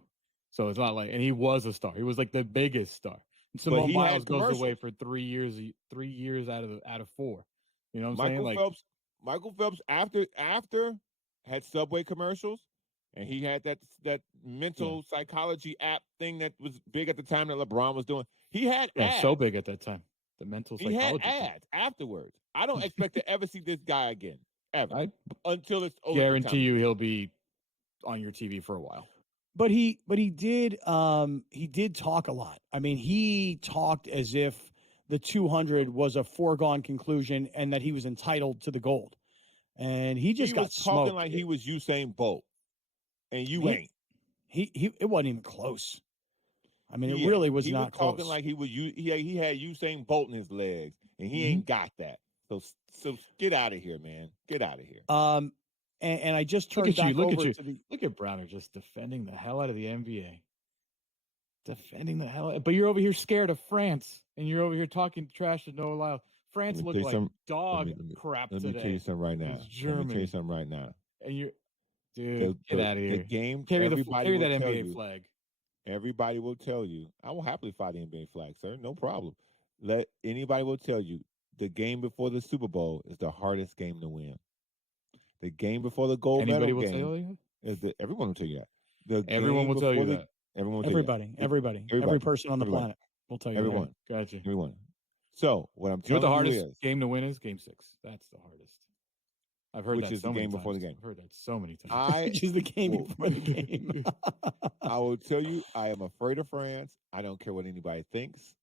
So it's not like, and he was a star. He was like the biggest star. And Simone Biles goes away for 3 years out of 4. You know what I'm saying? Michael Phelps after had Subway commercials, and he had that mental psychology app thing that was big at the time that LeBron was doing. He had ads. So big at that time. The mental psychology. He had ads afterwards. I don't expect to ever see this guy again, ever, until it's over. Guarantee you he'll be on your TV for a while. But he did talk a lot. I mean, he talked as if the 200 was a foregone conclusion and that he was entitled to the gold. And he got smoked. Talking like he was Usain Bolt, and ain't. It wasn't even close. I mean, it really was not close. Talking like he was. He had Usain Bolt in his legs, and he ain't got that. So get out of here, man. Get out of here. And I just turned back over to the. Look at Browner just defending the hell out of the NBA. But you're over here scared of France, and you're over here talking trash to Noah Lyles. France looked like dog crap today. Let me tell you something right now. And you, dude, get out of here. The game. Carry that NBA flag. Everybody will tell you. I will happily fly the NBA flag, sir. No problem. Anybody will tell you the game before the Super Bowl is the hardest game to win. The game before the gold medal game everyone will tell you that. Everyone will tell you that. Everybody. Every person on the planet will tell you everyone. that. Gotcha. Everyone. So what I'm telling you, the hardest is, game to win is Game 6. That's the hardest. I've heard that so many times. Before the game. I've heard that so many times. Which is the game before the game. I will tell you, I am afraid of France. I don't care what anybody thinks.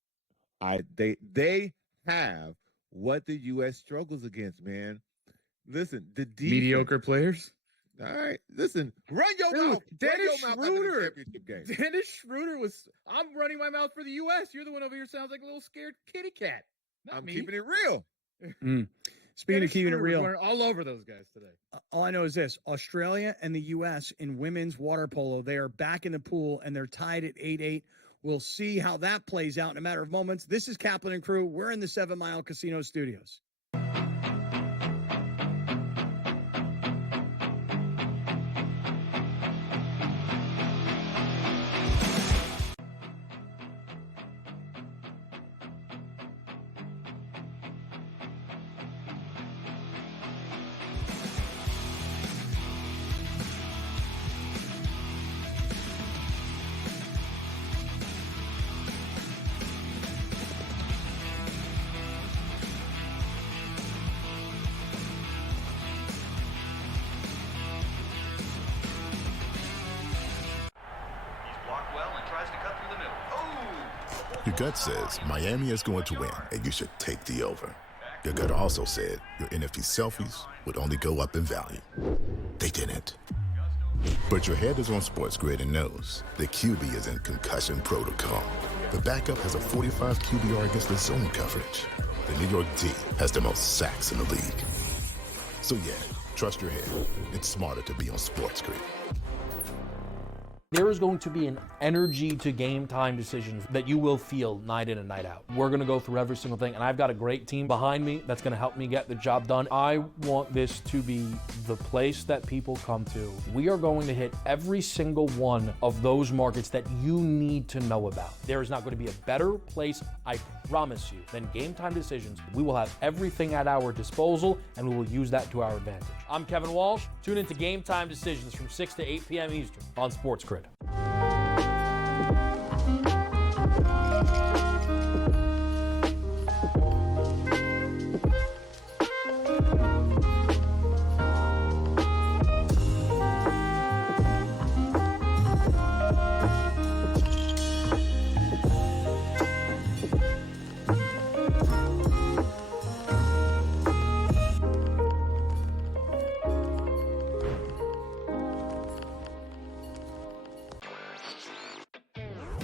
They have what the U.S. struggles against, man. Listen, the defense. Mediocre players. All right, listen. Run your mouth. Dennis Schroeder was. I'm running my mouth for the U.S. You're the one over here sounds like a little scared kitty cat. I'm keeping it real. Speaking of keeping it real, all over those guys today. All I know is this: Australia and the U.S. in women's water polo, they are back in the pool and they're tied at 8-8. We'll see how that plays out in a matter of moments. This is Kaplan and crew. We're in the 7 Mile Casino Studios. tries to cut through the middle. Oh! Your gut says Miami is going to win, and you should take the over. Your gut also said your NFT selfies would only go up in value. They didn't. But your head is on SportsGrid and knows the QB is in concussion protocol. The backup has a 45 QBR against the zone coverage. The New York D has the most sacks in the league. So yeah, trust your head. It's smarter to be on SportsGrid. There is going to be an energy to game time decisions that you will feel night in and night out. We're going to go through every single thing, and I've got a great team behind me that's going to help me get the job done. I want this to be the place that people come to. We are going to hit every single one of those markets that you need to know about. There is not going to be a better place, I promise you, than Game Time Decisions. We will have everything at our disposal, and we will use that to our advantage. I'm Kevin Walsh. Tune into Game Time Decisions from 6 to 8 p.m. Eastern on SportsGrid.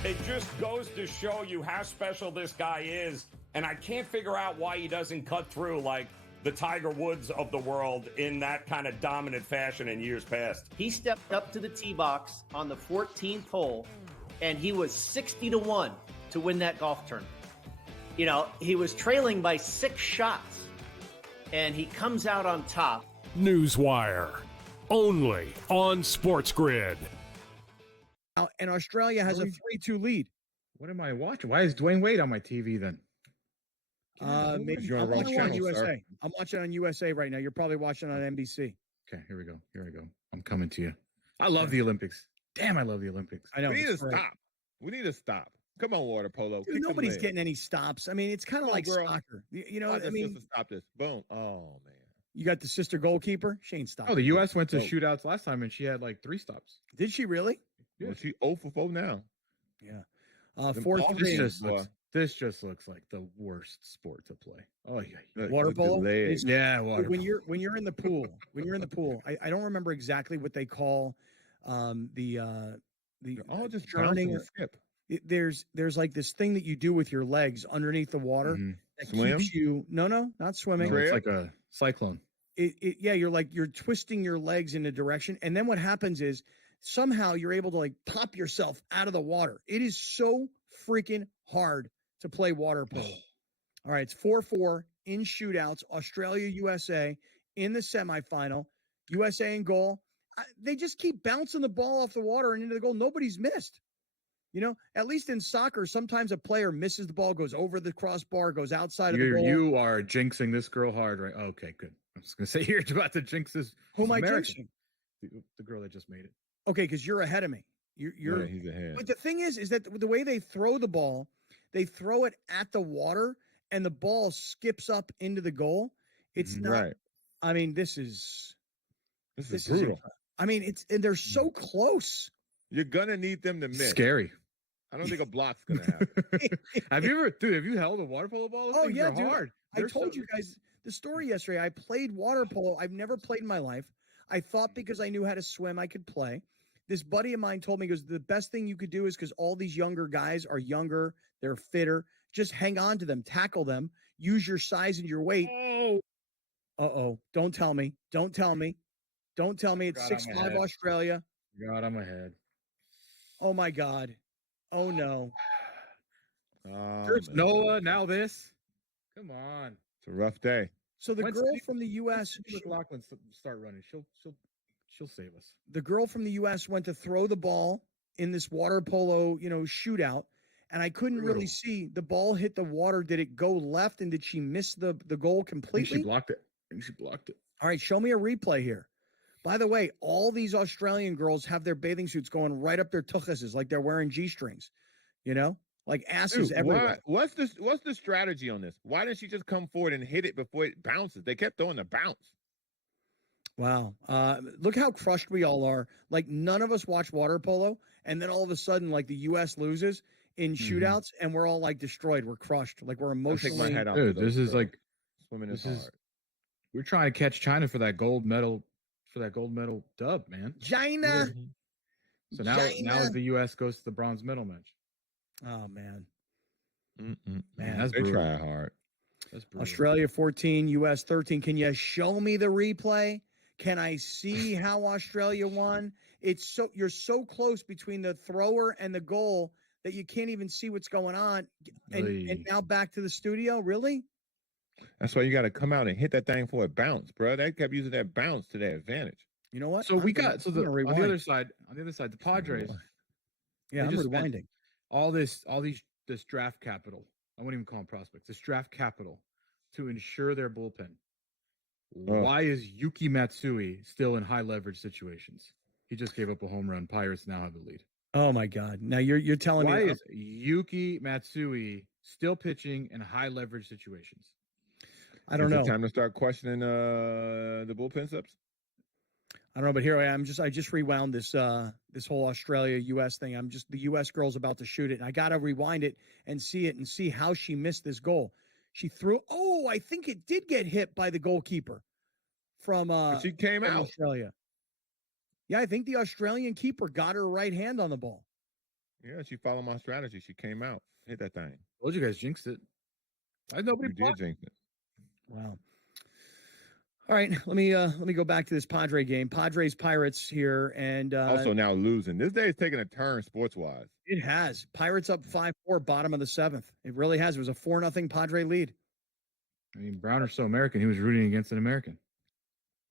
It just goes to show you how special this guy is, and I can't figure out why he doesn't cut through like the Tiger Woods of the world in that kind of dominant fashion in years past. He stepped up to the tee box on the 14th hole, and he was 60-1 to win that golf tournament. You know, he was trailing by 6 shots, and he comes out on top. Newswire, only on SportsGrid. And Australia has a 3-2 lead. What am I watching? Why is Dwayne Wade on my TV then? Maybe You're on I'm wrong watching on channel, USA. sir. I'm watching on USA right now. You're probably watching on NBC. Okay, here we go. Here we go. I'm coming to you. I love the Olympics. Damn, I love the Olympics. I know. We need to it's great. stop. We need to stop. Come on, water polo. Dude, nobody's getting any stops. I mean, it's kind of like soccer. You know, I mean, stop this. Boom. Oh man. You got the sister goalkeeper. She ain't stopping. Oh, the U.S. went to shootouts last time, and she had like 3 stops. Did she really? Yeah, well, she 0 for 4 now. Yeah. 4-3. This just looks like the worst sport to play. Oh yeah. Water polo. Yeah, water when you're in the pool. When you're in the pool, I don't remember exactly what they call the all just churning and skip. There's like this thing that you do with your legs underneath the water that keeps you. No, not swimming. No, it's like a cyclone. Yeah, you're twisting your legs in a direction, and then what happens is somehow you're able to like pop yourself out of the water. It is so freaking hard to play water polo. All right, it's 4-4 in shootouts. Australia, USA in the semifinal. USA in goal. They just keep bouncing the ball off the water and into the goal. Nobody's missed. You know, at least in soccer, sometimes a player misses the ball, goes over the crossbar, goes outside of the goal. You are jinxing this girl hard, right? Okay, good. I was going to say you're about to jinx this. Who am I jinxing? The girl that just made it. Okay, because you're ahead of me. You're he's ahead. But the thing is that the way they throw the ball, they throw it at the water, and the ball skips up into the goal. It's not. Right. I mean, this is brutal. I mean, they're so close. You're gonna need them to miss. Scary. I don't think a block's gonna happen. Have you held a water polo ball? Oh yeah, dude. Hard. I told you guys the story yesterday. I played water polo. I've never played in my life. I thought because I knew how to swim, I could play. This buddy of mine told me, he goes, the best thing you could do is because all these younger guys are younger, they're fitter. Just hang on to them, tackle them, use your size and your weight. Uh-oh. Don't tell me. Don't tell me. Don't tell me it's 6'5" Australia. God, I'm ahead. Oh, my God. Oh, no. There's Noah, now this. Come on. It's a rough day. So the girl from the U.S. McLaughlin start running. She'll save us. The girl from the U.S. went to throw the ball in this water polo, shootout, and I couldn't really see. The ball hit the water. Did it go left, and did she miss the goal completely? She blocked it. I think she blocked it. All right, show me a replay here. By the way, all these Australian girls have their bathing suits going right up their tuchuses like they're wearing G-strings, like asses everywhere. What's the strategy on this? Why didn't she just come forward and hit it before it bounces? They kept throwing the bounce. Wow. Look how crushed we all are. Like none of us watch water polo, and then all of a sudden, like the U.S. loses in shootouts, and we're all like destroyed. We're crushed. Like we're emotionally. Dude, this is like swimming this is is. We're trying to catch China for that gold medal dub, man. China. So now the U.S. goes to the bronze medal match. Oh man, man, that's they brutal. try hard. That's brutal. Australia 14, U.S. 13. Can you show me the replay? Can I see how Australia won? You're so close between the thrower and the goal that you can't even see what's going on. And now back to the studio, really? That's why you got to come out and hit that thing for a bounce, bro. They kept using that bounce to their advantage. You know what? So on the other side, the Padres. Yeah, I'm rewinding. All this draft capital. I wouldn't even call them prospects. This draft capital to ensure their bullpen. Why is Yuki Matsui still in high leverage situations? He just gave up a home run. Pirates now have the lead. Oh my God! Now you're telling me why is Yuki Matsui still pitching in high leverage situations? I don't know. Is it time to start questioning the bullpen subs? I don't know, but here I am. I just rewound this whole Australia U.S. thing. The U.S. girl's about to shoot it, and I got to rewind it and see how she missed this goal. She threw. Oh, I think it did get hit by the goalkeeper from. But she came out. Australia. Yeah, I think the Australian keeper got her right hand on the ball. Yeah, she followed my strategy. She came out, hit that thing. Told you guys jinxed it. I know you did jinx it. Wow. All right, let me go back to this Padre game. Padres Pirates here, and also now losing. This day is taking a turn sports wise. It has. Pirates up 5-4, bottom of the 7th. It really has. It was a 4-0 Padre lead. I mean, Browner's so American. He was rooting against an American.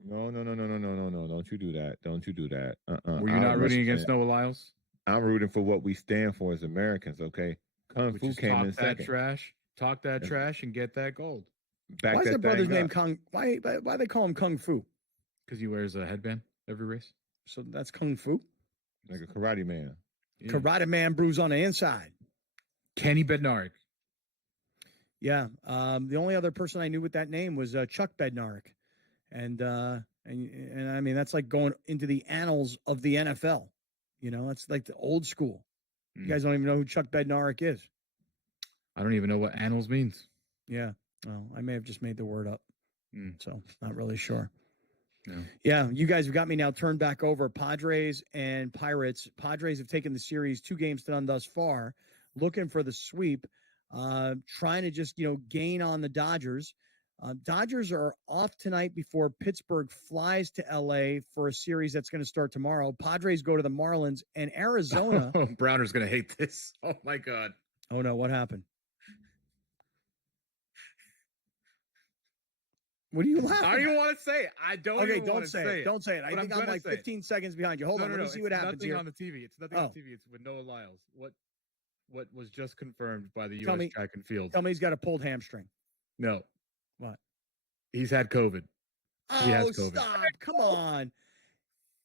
No. Don't you do that. Don't you do that. Were you not rooting against Noah Lyles? I'm rooting for what we stand for as Americans, okay? Kung Fu came in second. Talk that trash and get that gold. Back why is that their brother's name up. Kung? Why they call him Kung Fu? Because he wears a headband every race. So that's Kung Fu? Like a karate man. Yeah. Karate man bruise on the inside. Kenny Bednarik. Yeah. The only other person I knew with that name was Chuck Bednarik. And I mean, that's like going into the annals of the NFL. You know, it's like the old school. You guys don't even know who Chuck Bednarik is. I don't even know what annals means. Yeah. Well, I may have just made the word up. So not really sure. No. Yeah, you guys have got me now turned back over. Padres and Pirates. Padres have taken the series 2-0 thus far, looking for the sweep, trying to just, gain on the Dodgers. Dodgers are off tonight before Pittsburgh flies to L.A. for a series that's going to start tomorrow. Padres go to the Marlins, and Arizona. Browner's going to hate this. Oh, my God. Oh, no. What happened? What are you laughing I don't even want to say it. I don't even want to say it. Don't say it. I think I'm like 15 seconds behind you. Hold on. Let me see what happens here. On the TV. It's nothing on TV. It's with Noah Lyles. What was just confirmed by the U.S. track and field. Tell me he's got a pulled hamstring. No. What? He's had COVID. He has COVID. Stop.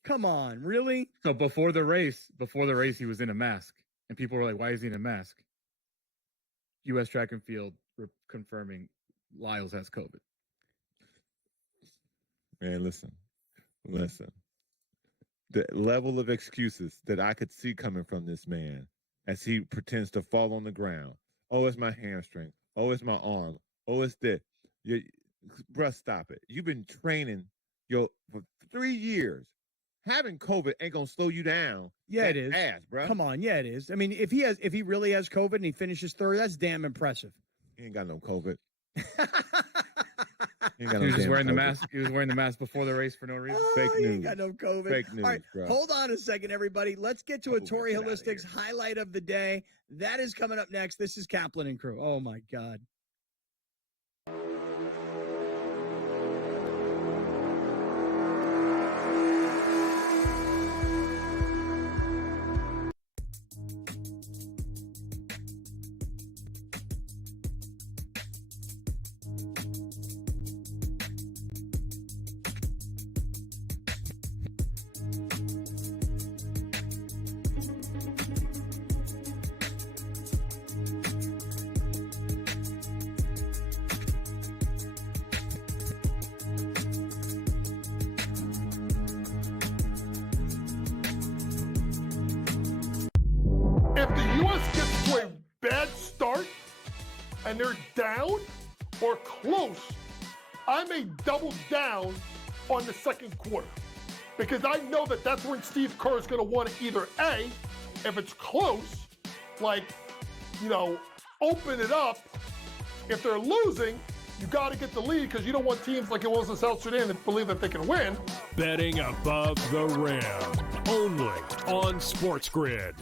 Come on. Really? So before the race, he was in a mask. And people were like, why is he in a mask? U.S. track and field confirming Lyles has COVID. Man, listen. The level of excuses that I could see coming from this man as he pretends to fall on the ground. Oh, it's my hamstring. Oh, it's my arm. Oh, it's this. Bruh, stop it. You've been training for 3 years. Having COVID ain't gonna slow you down. Yeah, it is. Ass, bro. Come on, yeah, it is. I mean, if he really has COVID and he finishes third, that's damn impressive. He ain't got no COVID. He was just wearing the mask. He was wearing the mask before the race for no reason. Fake news. He ain't got no COVID. Fake news, All right, bro. hold on a second, everybody. Let's get to a Torrey Holistics highlight of the day. That is coming up next. This is Kaplan and crew. Oh, my God. and they're down or close, I may double down on the second quarter because I know that that's when Steve Kerr is going to want to either A, if it's close, like, open it up. If they're losing, you got to get the lead because you don't want teams like it was in South Sudan that believe that they can win. Betting above the rim, only on SportsGrid.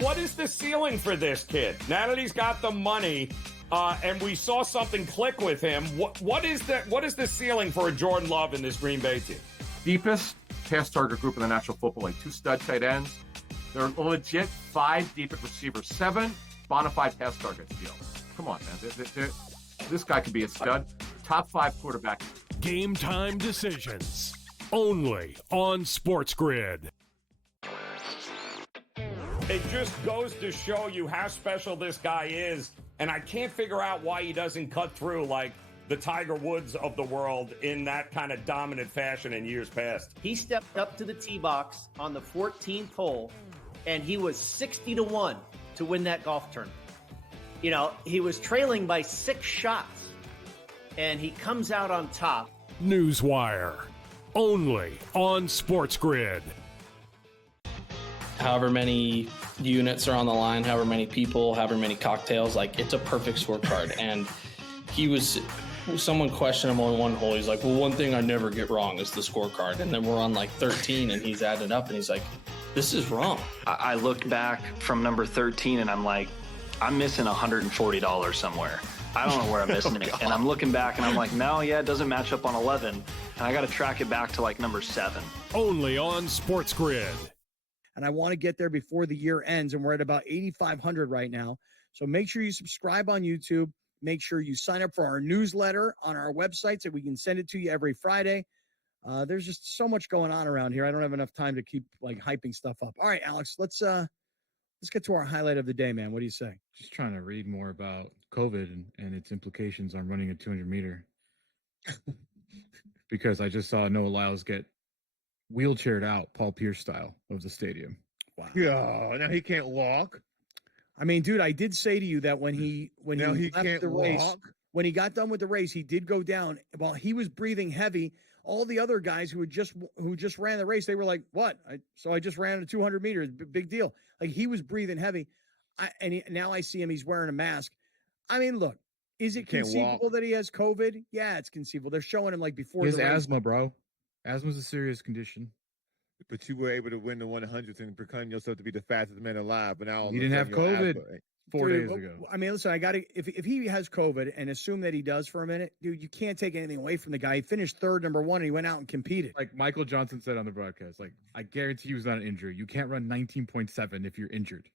What is the ceiling for this kid? Now that he's got the money, and we saw something click with him, what is the ceiling for a Jordan Love in this Green Bay team? Deepest pass target group in the National Football League, 2 stud tight ends. They're a legit 5 deep at receiver, 7 bona fide pass targets deal. Come on, man. This guy could be a stud. Top 5 quarterback. Game time decisions, only on SportsGrid. It just goes to show you how special this guy is, and I can't figure out why he doesn't cut through like the Tiger Woods of the world in that kind of dominant fashion in years past. He stepped up to the tee box on the 14th hole, and he was 60-1 to win that golf tournament. He was trailing by 6 shots, and he comes out on top. Newswire, only on SportsGrid. However many units are on the line, however many people, however many cocktails, it's a perfect scorecard. And someone questioned him on one hole. He's like, well, one thing I never get wrong is the scorecard. And then we're on 13 and he's added up and he's like, this is wrong. I looked back from number 13 and I'm like, I'm missing $140 somewhere. I don't know where I'm missing it. And I'm looking back and I'm like, no, it doesn't match up on 11. And I got to track it back to number 7. Only on SportsGrid. And I want to get there before the year ends, and we're at about 8,500 right now. So make sure you subscribe on YouTube. Make sure you sign up for our newsletter on our website so we can send it to you every Friday. There's just so much going on around here. I don't have enough time to keep hyping stuff up. All right, Alex, let's get to our highlight of the day, man. What do you say? Just trying to read more about COVID and its implications on running a 200-meter. Because I just saw Noah Lyles get wheelchaired out, Paul Pierce style, of the stadium. Wow. Yeah, now he can't walk. I mean, dude, I did say to you that when he left the race, when he got done with the race, he did go down. While he was breathing heavy, all the other guys who just ran the race, they were like, "What?" I just ran a 200 meters, big deal. He was breathing heavy, now I see him. He's wearing a mask. I mean, look, is it conceivable that he has COVID? Yeah, it's conceivable. They're showing him before. He has asthma, bro. Asthma's a serious condition. But you were able to win the 100s and proclaim yourself to be the fastest man alive. But now you didn't have COVID 4 days ago. I mean, listen, if he has COVID and assume that he does for a minute, dude, you can't take anything away from the guy. He finished third, number 1, and he went out and competed. Like Michael Johnson said on the broadcast, I guarantee he was not an injury. You can't run 19.7 if you're injured.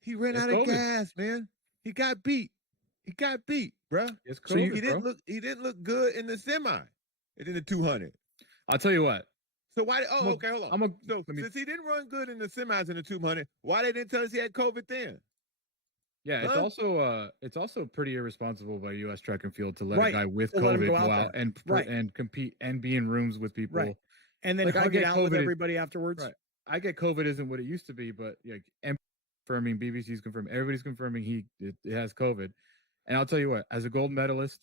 He ran out of gas, man. He got beat. Bro. So he didn't look good in the semi. And in the 200. I'll tell you what. So why? Okay, hold on. Since he didn't run good in the semis in the 200, why they didn't tell us he had COVID then? Yeah, it's also pretty irresponsible by U.S. Track and Field to let a guy with COVID go out and compete and be in rooms with people, right. And then hug it out with everybody afterwards. Right. I get COVID isn't what it used to be, but confirming, BBC's confirming, everybody's confirming it has COVID. And I'll tell you what, as a gold medalist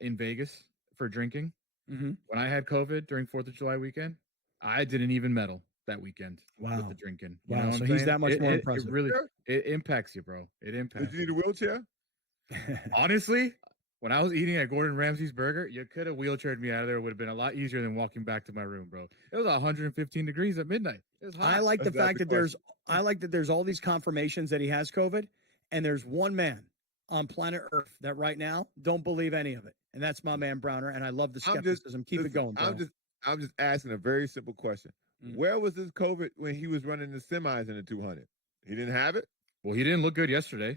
in Vegas for drinking, when I had COVID during 4th of July weekend, I didn't even medal that weekend with the drinking. You know what so I'm he's saying? that much more impressive. It impacts you, bro. It impacts. Did you need a wheelchair? Honestly, when I was eating at Gordon Ramsay's burger, you could have wheelchaired me out of there. It would have been a lot easier than walking back to my room, bro. It was 115 degrees at midnight. It was hot. I like the fact that there's all these confirmations that he has COVID, and there's one man on planet Earth that right now don't believe any of it. And that's my man Browner, and I love the skepticism. Keep it going, bro. I'm just asking a very simple question. Where was his COVID when he was running the semis in the 200? He didn't have it? Well, he didn't look good yesterday.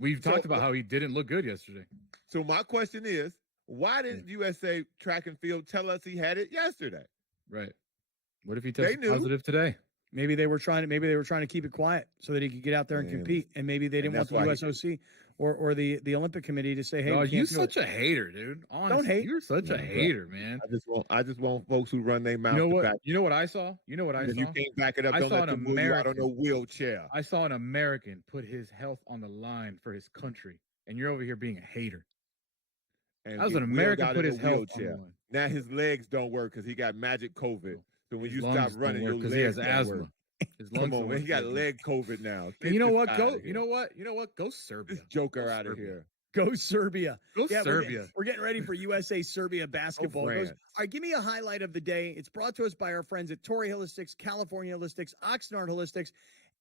We've talked about how he didn't look good yesterday. So my question is, why didn't USA Track and Field tell us he had it yesterday? Right. What if he tested positive today? Maybe they were trying to keep it quiet so that he could get out there and compete. And maybe they didn't want the USOC. or the Olympic Committee to say, hey, oh, you're such a hater, dude. Honestly, don't hate. You're such a hater, man. I just want folks who run their mouth. You know what? Back. You know what I saw? If you can't back it up, don't let them move you out on no wheelchair. I saw an American put his health on the line for his country, and you're over here being a hater. And that was an American put his health on the line. Now his legs don't work because he got magic COVID. So when you stop running, your legs he has don't asthma. work. His lungs Come on, man. He got leg COVID now. And you know what? You know what? Go Serbia. This joker out of here. Go Serbia. Go Serbia. We're getting ready for USA-Serbia basketball. All right, give me a highlight of the day. It's brought to us by our friends at Torrey Holistics, California Holistics, Oxnard Holistics,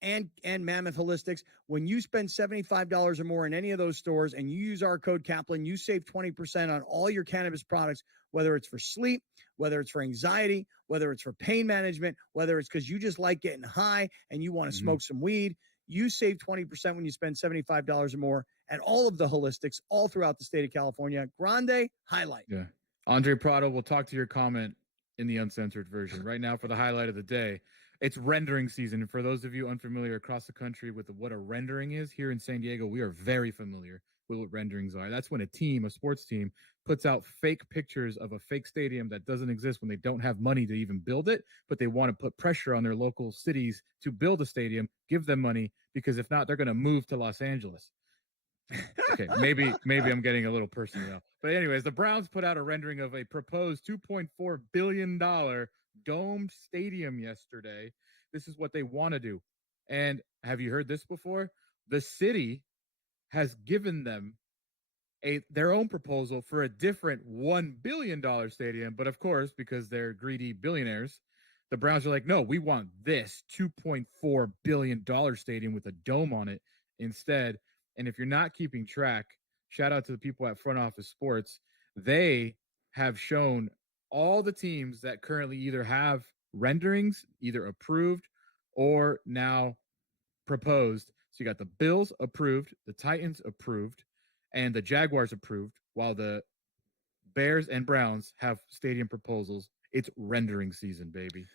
and Mammoth Holistics. When you spend $75 or more in any of those stores and you use our code Kaplan, you save 20% on all your cannabis products, whether it's for sleep, whether it's for anxiety, whether it's for pain management, whether it's because you just like getting high and you want to smoke some weed. You save 20% when you spend $75 or more at all of the holistics all throughout the state of California. Grande highlight. Yeah. Andre Prado, we'll talk to your comment in the uncensored version. Right now, for the highlight of the day, it's rendering season. And for those of you unfamiliar across the country with what a rendering is, here in San Diego, we are very familiar with what renderings are. That's when a sports team, puts out fake pictures of a fake stadium that doesn't exist when they don't have money to even build it, but they want to put pressure on their local cities to build a stadium, give them money, because if not, they're going to move to Los Angeles. Okay, maybe I'm getting a little personal now. But anyways, the Browns put out a rendering of a proposed $2.4 billion domed stadium yesterday. This is what they want to do. And have you heard this before? The city has given them their own proposal for a different $1 billion stadium. But of course, because they're greedy billionaires, the Browns are like, no, we want this $2.4 billion stadium with a dome on it instead. And if you're not keeping track, shout out to the people at Front Office Sports. They have shown all the teams that currently either have renderings, either approved or now proposed. So you got the Bills approved, the Titans approved, and the Jaguars approved, while the Bears and Browns have stadium proposals. It's rendering season, baby.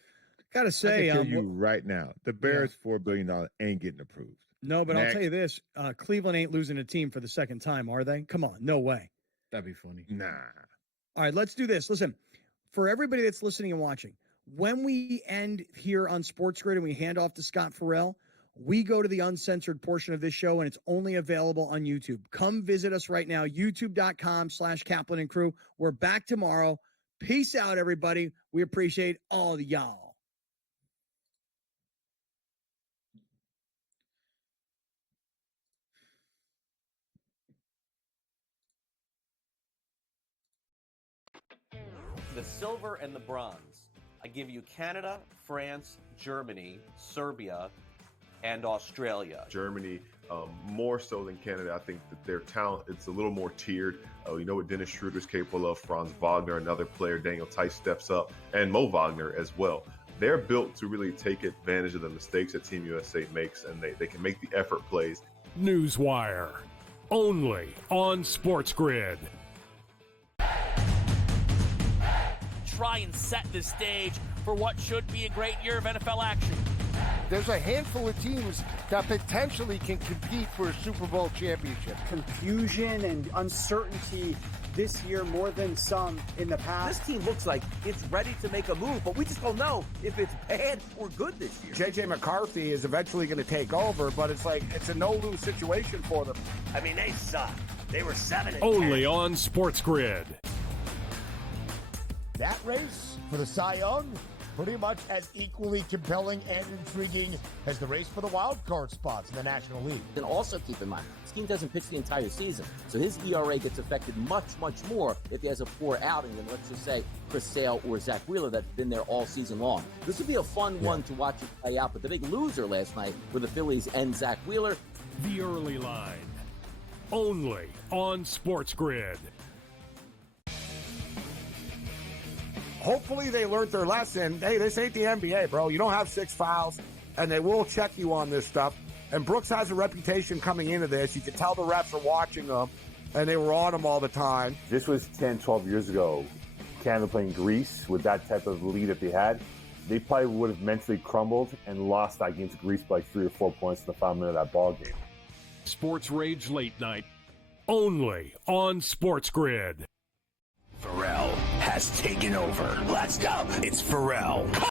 Gotta say, I can tell you right now, the Bears $4 billion ain't getting approved. No, but I'll tell you this: Cleveland ain't losing a team for the second time, are they? Come on, no way. That'd be funny. Nah. All right, let's do this. Listen, for everybody that's listening and watching, when we end here on SportsGrid and we hand off to Scott Farrell, we go to the uncensored portion of this show, and it's only available on YouTube. Come visit us right now, youtube.com/Kaplan and Crew. We're back tomorrow. Peace out, everybody. We appreciate all of y'all. The silver and the bronze. I give you Canada, France, Germany, Serbia, and Australia. Germany, more so than Canada. I think that their talent, it's a little more tiered. You know what Dennis Schroeder's capable of. Franz Wagner, another player. Daniel Tice steps up, and Mo Wagner as well. They're built to really take advantage of the mistakes that Team USA makes, and they can make the effort plays. Newswire, only on SportsGrid. Try and set the stage for what should be a great year of NFL action. There's a handful of teams that potentially can compete for a Super Bowl championship. Confusion and uncertainty this year more than some in the past. This team looks like it's ready to make a move, but we just don't know if it's bad or good this year. J.J. McCarthy is eventually going to take over, but it's a no-lose situation for them. I mean, they suck. They were 7-10. Only on SportsGrid. That race for the Cy Young, pretty much as equally compelling and intriguing as the race for the wild card spots in the National League. And also keep in mind, this team doesn't pitch the entire season, so his ERA gets affected much, much more if he has a poor outing than, let's just say, Chris Sale or Zach Wheeler that's been there all season long. This would be a fun one to watch it play out, but the big loser last night were the Phillies and Zach Wheeler. The early line, only on SportsGrid. Hopefully they learned their lesson. Hey, this ain't the NBA, bro. You don't have 6 fouls, and they will check you on this stuff. And Brooks has a reputation coming into this. You can tell the refs are watching them, and they were on him all the time. This was 10, 12 years ago. Canada playing Greece with that type of lead that they had. They probably would have mentally crumbled and lost that game to Greece by 3 or 4 points in the final minute of that ball game. Sports Rage Late Night only on SportsGrid. Pharrell has taken over. Let's go. It's Pharrell.